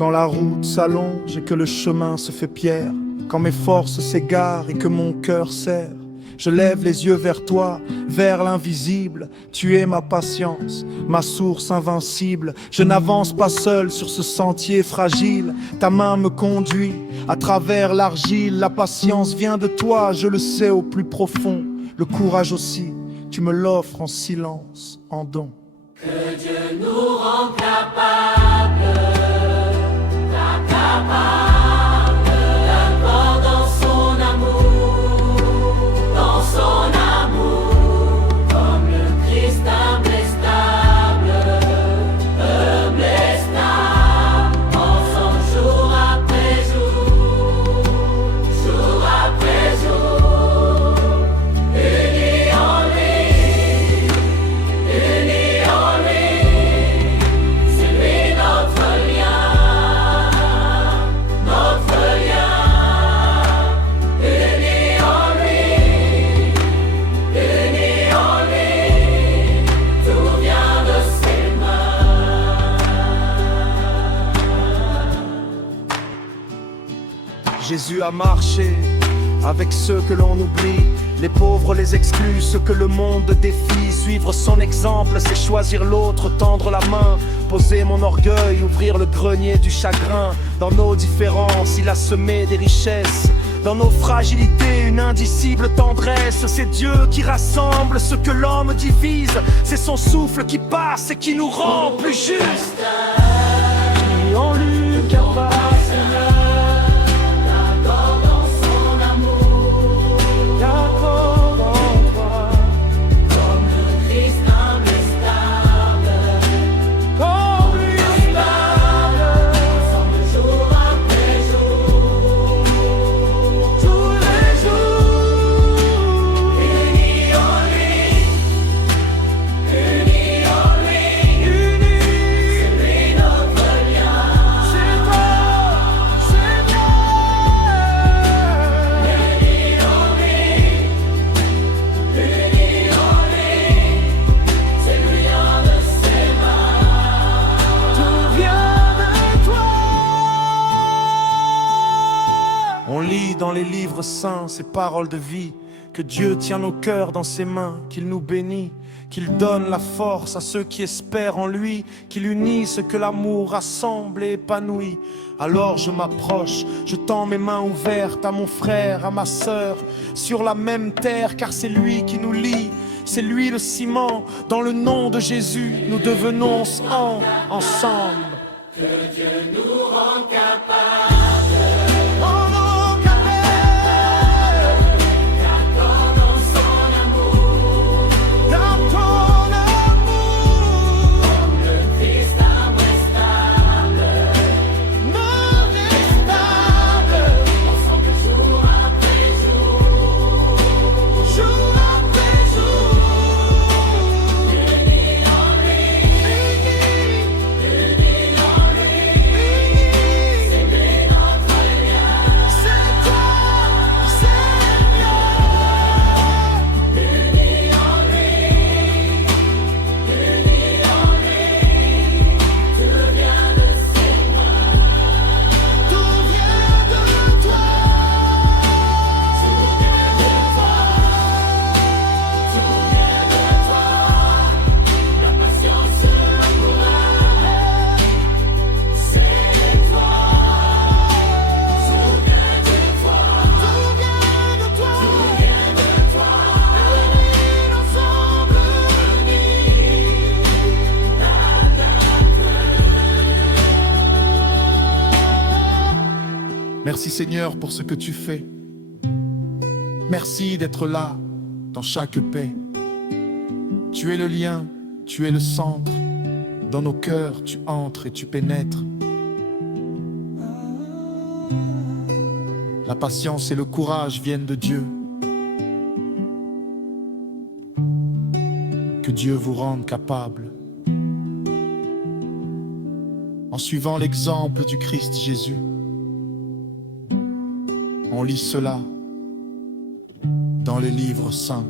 Quand la route s'allonge et que le chemin se fait pierre, quand mes forces s'égarent et que mon cœur serre, je lève les yeux vers toi, vers l'invisible. Tu es ma patience, ma source invincible. Je n'avance pas seul sur ce sentier fragile. Ta main me conduit à travers l'argile. La patience vient de toi, je le sais au plus profond. Le courage aussi, tu me l'offres en silence, en don. Que Dieu nous rende capables, capable d'un corps dans son amour, comme le Christ inblestable, ensemble jour après jour, unis en lui, c'est lui notre lien, unis en lui, tout vient de ses mains. Jésus a marché avec ceux que l'on oublie, les pauvres, les exclus, ceux que le monde défie. Suivre son exemple, c'est choisir l'autre, tendre la main, poser mon orgueil, ouvrir le grenier du chagrin. Dans nos différences, il a semé des richesses. Dans nos fragilités, une indicible tendresse. C'est Dieu qui rassemble ce que l'homme divise. C'est son souffle qui passe et qui nous rend plus justes. Qui en lui capable. D'accord dans son amour, comme le Christ inblestable, ensemble jour après jour, Tous les jours, unis en lui, c'est lui notre lien. c'est toi, c'est toi. Unis en lui, c'est lui vient de ses mains. Tout vient de toi. On lit dans les livres saints ces paroles de vie, que Dieu tient nos cœurs dans ses mains, qu'il nous bénit, qu'il donne la force à ceux qui espèrent en lui, qu'il unit ce que l'amour rassemble et épanouit. Alors je m'approche, je tends mes mains ouvertes à mon frère, à ma sœur, sur la même terre, car c'est lui qui nous lie. C'est lui le ciment, dans le nom de Jésus, nous devenons un ensemble. Que Dieu nous rende capables, d'accord dans son amour, comme le Christ inblestable, ensemble jour après jour, unis en lui, c'est lui notre lien. Merci Seigneur pour ce que tu fais. Merci d'être là dans chaque paix. Tu es le lien, tu es le centre. Dans nos cœurs, tu entres et tu pénètres. La patience et le courage viennent de Dieu. Que Dieu vous rende capable. En suivant l'exemple du Christ Jésus, on lit cela dans les livres saints.